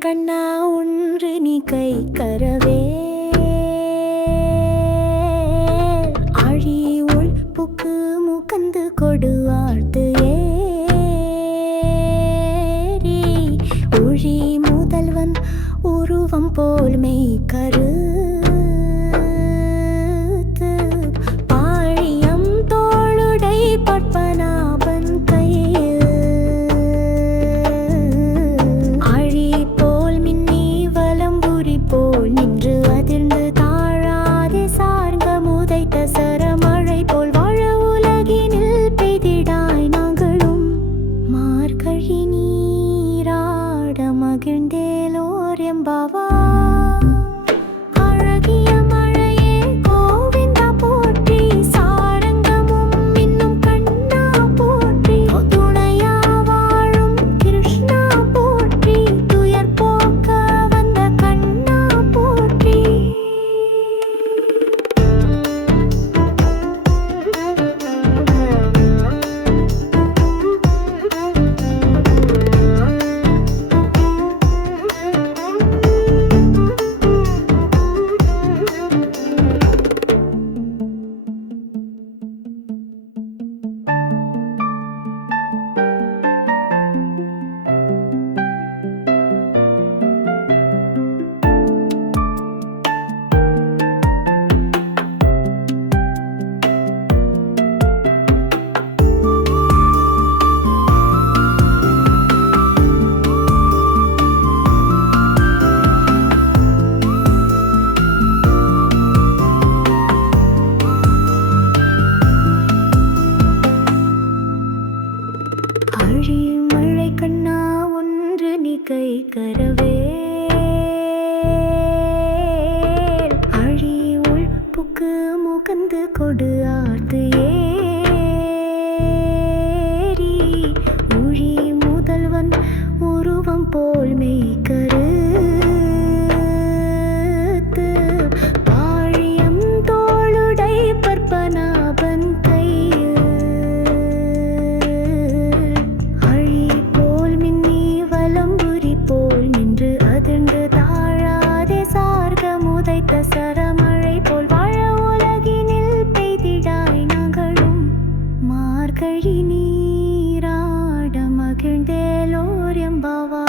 கண்ணா ஒன்று நீ கை கரவே. ஆழி ஒழிப்புக்கு முகந்து கொடு ஆழ்த்து உருவம் போல் மெய் கருத்து பாழியம் தோளுடை பற்பனா. far கரவேல் அழி உள் புக்கு முகந்து கொடு ஆர்த்து ஏ கழி நீராட மகிழ்ந்தேலோர் எம்பாவா.